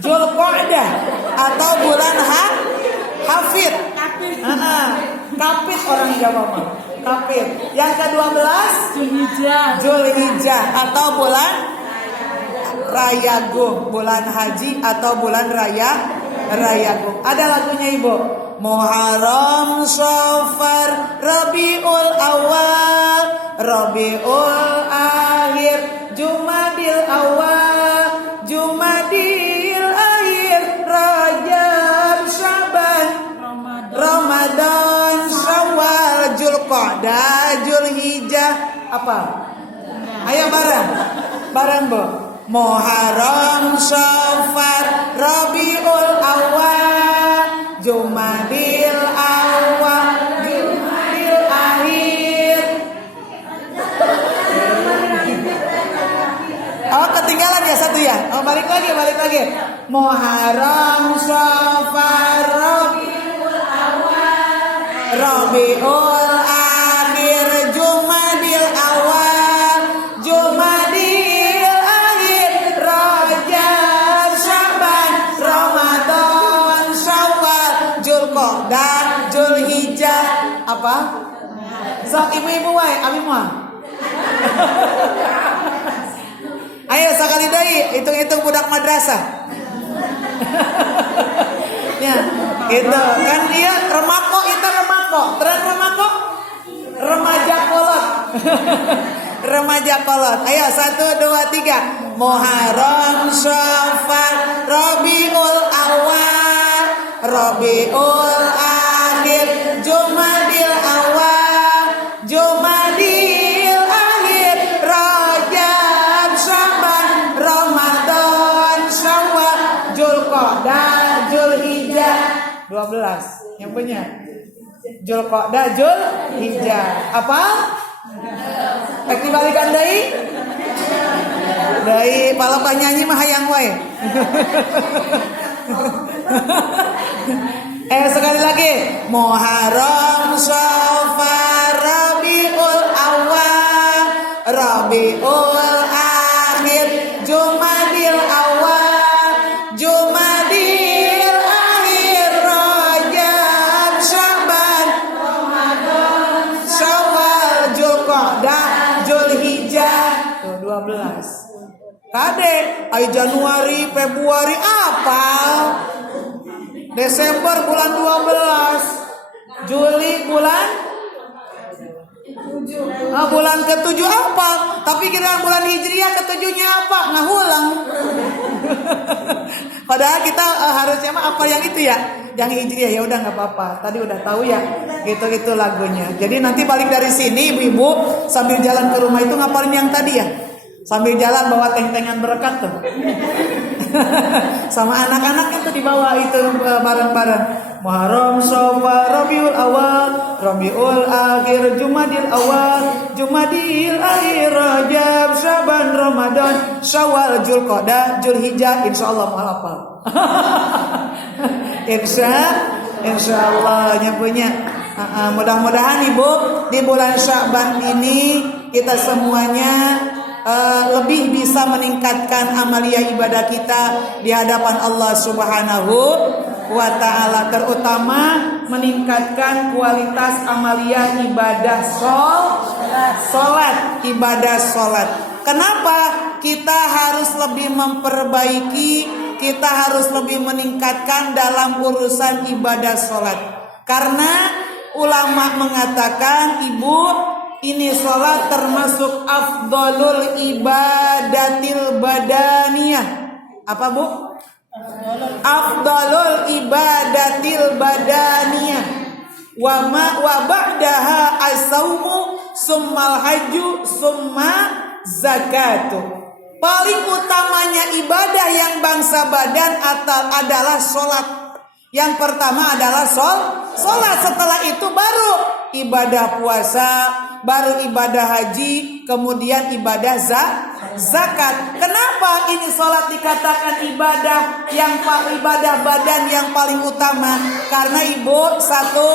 Zulqa'dah atau bulan Hafid. Kapit orang Jawa mah. Kapit. Yang ke-12 Zulhijjah atau bulan Rayagung, bulan haji atau bulan Rayagung. Ada lagunya Ibu. Muharram, Safar, Rabiul Awal, Rabiul Akhir, Jumadil Awal, Jumadil Akhir, Rajab, Syaban, Ramadan, Syawal, Zulqa'dah, Zulhijjah. Apa? Ayo bareng Bu. Muharram, Safar, Rabiul Awal, Jumadil Awal, Jumadil Akhir. Oh, ketinggalan ya satu ya. Oh, balik lagi. Muharram, Safar, Rabiul Awal, Rabiul Akhir, Jumadil Awal, Jumadil Akhir, Rajab, Syaban, Ramadan, Syawal, Zulqa'dah, Zulhijjah. Apa? Sok ibu-ibu wae, abi moal. Ayo sekali deui, hitung-hitung budak madrasah. Ya, itu kan dia remako, tren remako, remaja kolot. Remaja kolot. Ayo 1 2 3. Muharram, Safar, Rabiul Awal, Rabiul Akhir, Jumadil Awal, Jumadil Akhir, Rajab, Syaban, Ramadan, Syawal, Zulqa'dah, Zulhijjah. 12. Yang punya Zulqa'dah, Zulhijjah. Apa? Dibalikan deui. Deui pala nyanyi mah hayang wae. Sekali lagi. Muharram, Safar, Rabiul Awal, Rabiul Akhir, Jumadil Awal, Jumadil Akhir, Rajab, Syaban, Ramadan, Syawal, Zulqa'dah, Zulhijjah. 12. Kade, ay Januari, Februari apa? Desember bulan 12, Juli bulan bulan ke-7 apa? Tapi kira bulan Hijriah ke-7-nya apa? Ngahulang. Padahal kita harusnya mah apa yang itu ya? Yang Hijriah ya udah nggak apa-apa. Tadi udah tahu ya. Gitu lagunya. Jadi nanti balik dari sini ibu-ibu sambil jalan ke rumah itu ngapalin yang tadi ya. Sambil jalan bawa teng-tengan berkat tuh. Sama anak-anaknya tuh dibawa itu bareng-bareng. Muharram, Safar, Rabiul Awal, Rabiul Akhir, Jumadil Awal, Jumadil Akhir, Rajab, Syaban, Ramadan, Syawal, Zulqa'dah, Zulhijjah. Insyaallah mau hafal. Insyaallah punya. Mudah-mudahan Ibu di bulan Sya'ban ini kita semuanya lebih bisa meningkatkan amalia ibadah kita di hadapan Allah Subhanahu wa ta'ala, terutama meningkatkan kualitas amalia ibadah salat. Kenapa kita harus lebih memperbaiki, kita harus lebih meningkatkan dalam urusan ibadah salat? Karena ulama mengatakan Ibu, ini sholat termasuk afdolul ibadatil badaniyah. Apa Bu? Afdolul ibadatil badaniyah. Wa ba'daha as-saumu summal haju summa zakatu. Paling utamanya ibadah yang bangsa badan adalah sholat. Yang pertama adalah sholat. Setelah itu baru ibadah puasa, baru ibadah haji, kemudian ibadah zakat. Kenapa ini sholat dikatakan ibadah badan yang paling utama? Karena Ibu, satu,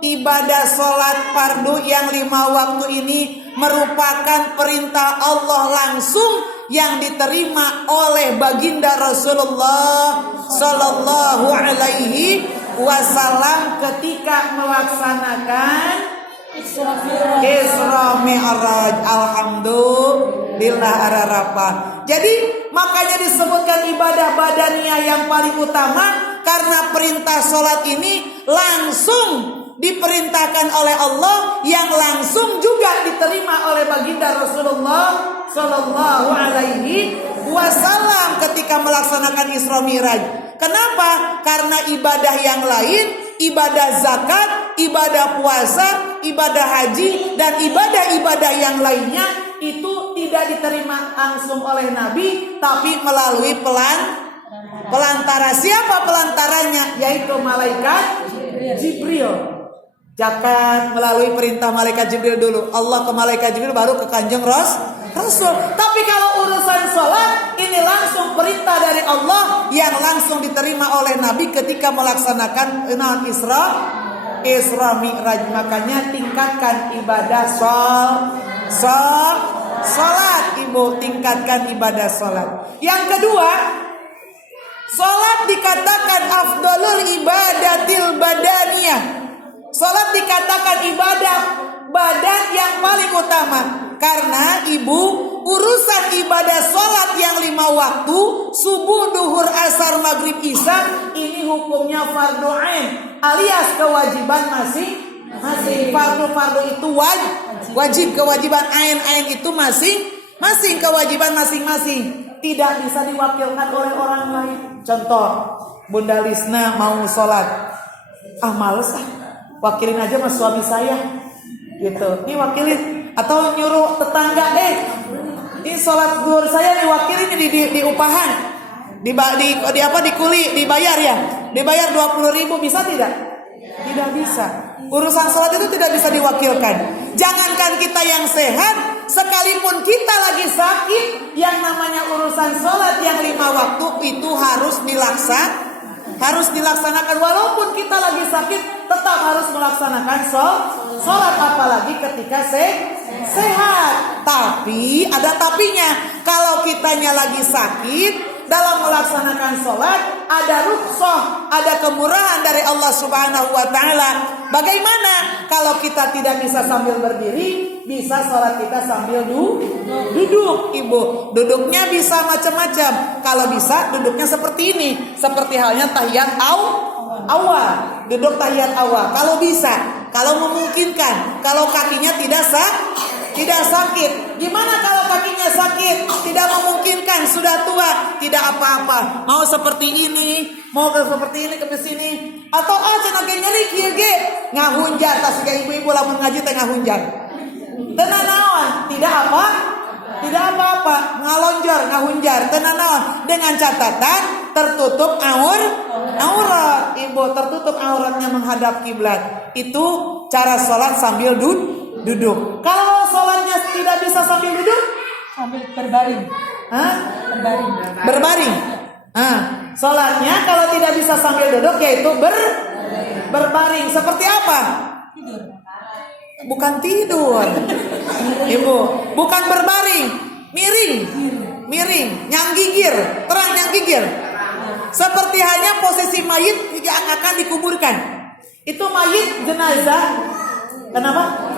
ibadah sholat fardu yang 5 waktu ini merupakan perintah Allah langsung yang diterima oleh baginda Rasulullah Sallallahu Alaihi Wasallam ketika melaksanakan Isra Mi'raj. Alhamdulillah ararapa. Jadi makanya disebutkan ibadah badaniyah yang paling utama karena perintah sholat ini langsung diperintahkan oleh Allah yang langsung juga diterima oleh baginda Rasulullah Sallallahu Alaihi Wasallam ketika melaksanakan Isra Mi'raj. Kenapa? Karena ibadah yang lain, ibadah zakat, ibadah puasa, ibadah haji, dan ibadah-ibadah yang lainnya itu tidak diterima langsung oleh Nabi, tapi melalui pelantara. Siapa pelantaranya? Yaitu malaikat Jibril. Zakat melalui perintah malaikat Jibril dulu. Allah ke malaikat Jibril baru ke Kanjeng Rasul. Tapi kalau urusan sholat ini langsung perintah dari Allah yang langsung diterima oleh Nabi ketika melaksanakan Isra Mi'raj. Makanya tingkatkan ibadah sholat, ibu, tingkatkan ibadah sholat. Yang kedua, sholat dikatakan afdalul ibadatil badaniyah. Sholat dikatakan ibadah badan yang paling utama. Karena ibu, urusan ibadah sholat yang 5 waktu, subuh, duhur, asar, maghrib, isya, ini hukumnya fardu ain, alias kewajiban masing-masing. Fardu itu wajib, kewajiban ain itu masing-masing kewajiban masing-masing. Tidak bisa diwakilkan oleh orang lain. Contoh, Bunda Lisna mau sholat, males wakilin aja sama suami saya, gitu. Ini wakilin. Atau nyuruh tetangga, ini sholat zuhur saya diwakilin di upahan, di kuli, dibayar ya, dibayar 20.000, bisa tidak? Tidak bisa. Urusan sholat itu tidak bisa diwakilkan. Jangankan kita yang sehat, sekalipun kita lagi sakit, yang namanya urusan sholat yang 5 waktu itu harus dilaksanakan. Walaupun kita lagi sakit, tetap harus melaksanakan sholat, apalagi ketika sehat. Tapi ada tapinya. Kalau kitanya lagi sakit, dalam melaksanakan sholat ada rukhsah, ada kemurahan dari Allah Subhanahu wa Ta'ala. Bagaimana kalau kita tidak bisa sambil berdiri, bisa sholat kita sambil duduk, ibu. Duduknya bisa macam-macam. Kalau bisa duduknya seperti ini, seperti halnya tahiyat awal, duduk tahiyat awal. Kalau bisa, kalau memungkinkan, kalau kakinya tidak sakit. Gimana kalau kakinya sakit? Tidak memungkinkan, sudah tua, tidak apa-apa. Mau seperti ini, mau seperti ini ke sini, atau cenah nyeri kieu ge ngahunjar, tas siga ibu-ibu lamun ngaji teh ngahunjar. Tenan naon? Tidak apa-apa, ngalonjor, ngahunjar, tenan naon? Dengan catatan tertutup aurat. Ibu, tertutup auratnya menghadap kiblat. Itu cara sholat sambil duduk. Kalau sholatnya tidak bisa sambil duduk, sambil berbaring. Berbaring. Sholatnya kalau tidak bisa sambil duduk yaitu berbaring. Seperti apa? Tidur. Bukan tidur, ibu. Bukan berbaring, miring, nyanggigir, terang nyanggigir. Seperti hanya posisi mayit yang akan dikuburkan. Itu mayit jenazah. Kenapa?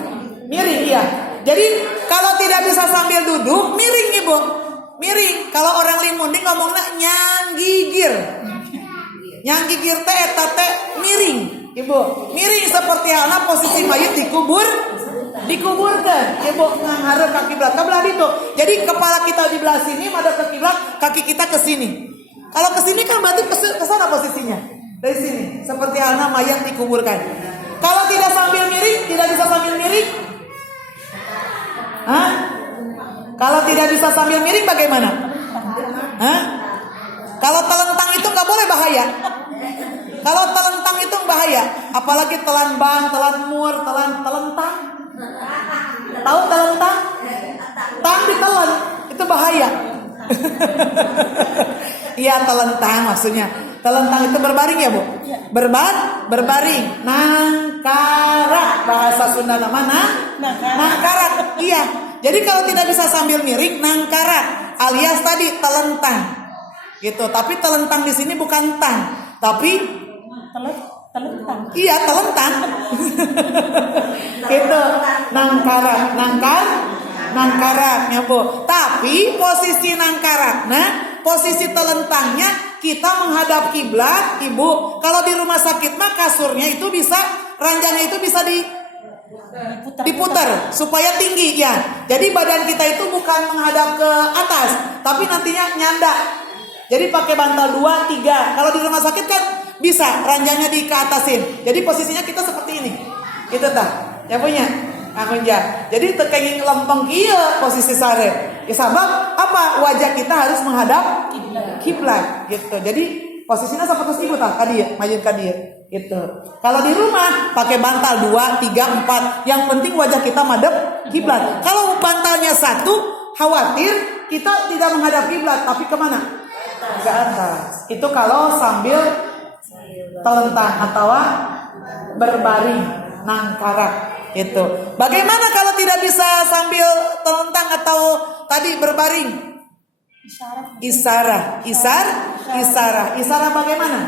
Miring, iya. Jadi kalau tidak bisa sambil duduk, miring, ibu. Miring. Kalau orang limunding ngomongnya nyanggigir. Nyanggigir teh eta teh miring, ibu. Miring seperti halnya posisi mayit dikuburkan. Ibu nghareup ka kiblat. Ka belah ditu. Jadi kepala kita di belah sini, madep ke kiblat, kaki kita ke sini. Kalau ke sini kan berarti ke sana posisinya. Dari sini, seperti halnya mayat dikuburkan. Kalau tidak sambil miring, tidak bisa sambil miring. Kalau tidak bisa sambil miring bagaimana? Kalau telentang itu nggak boleh, bahaya. Kalau telentang itu bahaya, apalagi telan ban, telan mur, telentang. Tahu telentang? Tang ditelan, itu bahaya. Iya, telentang maksudnya. Telentang itu berbaring ya, Bu? Berbaring. Nangkarak, bahasa Sunda namanya nangkarak. Iya. Jadi kalau tidak bisa sambil miring, nangkarak. alias tadi telentang. Gitu. Tapi telentang di sini bukan tang, tapi telentang. iya telentang. Gitu. Nangkaraknya Bu. Tapi posisi nangkaraknya, posisi telentangnya kita menghadap kiblat, Ibu. Kalau di rumah sakit mah kasurnya itu bisa, ranjangnya itu bisa diputar supaya tinggi ya. Jadi badan kita itu bukan menghadap ke atas, tapi nantinya nyanda. Jadi pakai bantal 2, 3. Kalau di rumah sakit kan bisa ranjangnya ke atasin. Jadi posisinya kita seperti ini. Gitu tah. Ya punya. Akunja. Jadi tekenging lempeng kieu posisi sare. Ya sabab apa? Wajah kita harus menghadap kiblat gitu. Jadi posisinya seperti ibu tah kadieu, maju ka dieu gitu. Kalau di rumah pakai bantal 2, 3, 4. Yang penting wajah kita madep kiblat. Kalau bantalnya 1, khawatir kita tidak menghadap kiblat, tapi kemana? Ke atas. Itu kalau sambil telentang atau berbaring nangkarak itu. Bagaimana kalau tidak bisa sambil telentang atau tadi berbaring? Isarah bagaimana?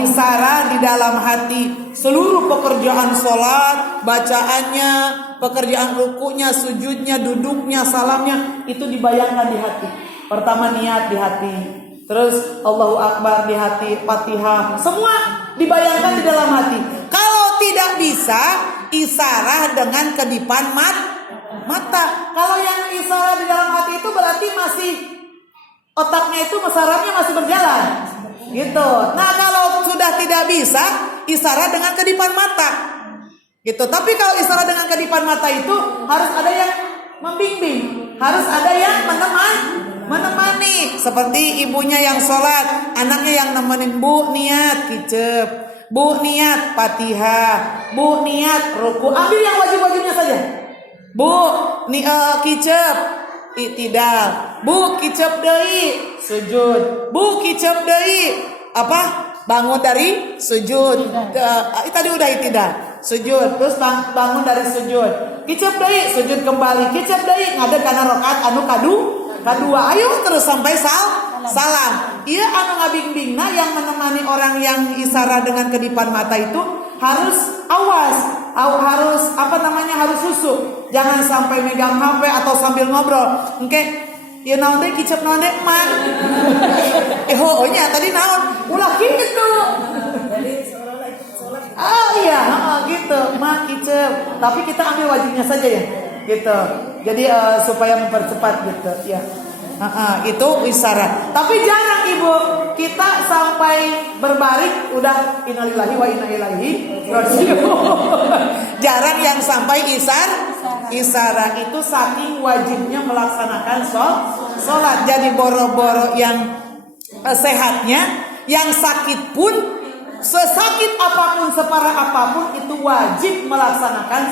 Isarah di dalam hati. Seluruh pekerjaan sholat, bacaannya, pekerjaan rukunya, sujudnya, duduknya, salamnya, itu dibayangkan di hati. Pertama niat di hati, terus Allahu Akbar di hati, Fatihah, semua dibayangkan di dalam hati. Kalau tidak bisa, isarah dengan kedipan mata. Kalau yang isarah di dalam hati itu berarti masih otaknya itu sarafnya masih berjalan. Gitu. Nah, kalau sudah tidak bisa, isarah dengan kedipan mata. Gitu. Tapi kalau isarah dengan kedipan mata itu harus ada yang membimbing, harus ada yang menemani. Seperti ibunya yang sholat, anaknya yang nemenin, Bu niat kicep, Bu niat Fatihah, Bu niat ruku. Ambil yang wajib-wajibnya saja. Bu kicep iktidal, Bu kicep deui sujud, Bu kicep deui bangun dari sujud. Tadi udah iktidal, sujud, terus bangun dari sujud, kicep deui sujud kembali, kicep deui ngadeg kana rakaat anu kadua, ayo terus sampai salam. Iya anu ngabimbingna yang menemani orang yang isarah dengan kedipan mata itu harus awas, harus harus susuk. Jangan sampai megang HP atau sambil ngobrol. Oke, ya naon deui kicep naon deui mah. Nya tadi naon? Ulah gitu. Iya, gitu. Mah kicep. Tapi kita ambil wajibnya saja ya. Gitu. Jadi supaya mempercepat gitu ya. Itu isyarat. Tapi jarang Ibu kita sampai berbaring udah innalillahi wa inna ilaihi raji'un. Jarang yang sampai isyarat itu saking wajibnya melaksanakan sholat. Jadi boro-boro yang sehatnya, yang sakit pun, sesakit apapun, separah apapun itu wajib melaksanakan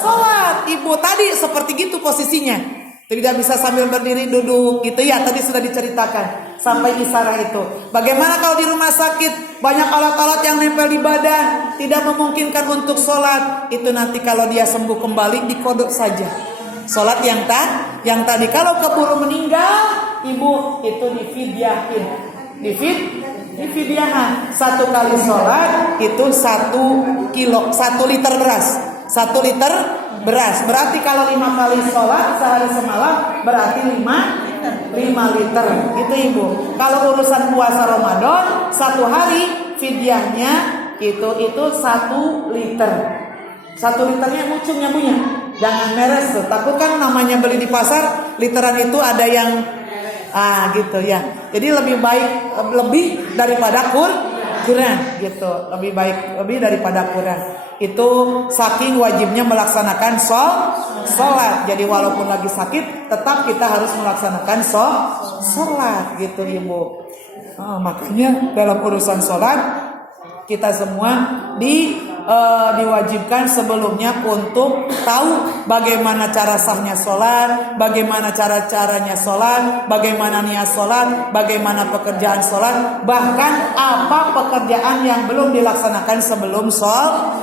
sholat. Ibu tadi seperti gitu posisinya. Tidak bisa sambil berdiri duduk gitu ya, tadi sudah diceritakan sampai isarah itu. Bagaimana kalau di rumah sakit banyak alat-alat yang nempel di badan, tidak memungkinkan untuk sholat, itu nanti kalau dia sembuh kembali dikodok saja. Sholat yang tadi kalau keburu meninggal, Ibu itu difidyahin. Difidyahan 1 kali sholat itu 1 liter beras. 1 liter beras. Berarti kalau 5 kali sholat sehari semalam berarti 5 liter. Gitu Ibu. Kalau urusan puasa Ramadan 1 hari fidyahnya itu 1 liter. 1 liternya mucungnya punya. Jangan meres tuh. Takut kan namanya beli di pasar literan itu ada yang gitu ya. Jadi lebih daripada kurang gitu. Lebih daripada kurang. Itu saking wajibnya melaksanakan sholat. Jadi walaupun lagi sakit tetap kita harus melaksanakan sholat gitu Ibu. Makanya dalam urusan sholat kita semua diwajibkan sebelumnya untuk tahu bagaimana cara sahnya sholat, bagaimana caranya sholat, bagaimana niat sholat, bagaimana pekerjaan sholat, bahkan apa pekerjaan yang belum dilaksanakan sebelum sholat.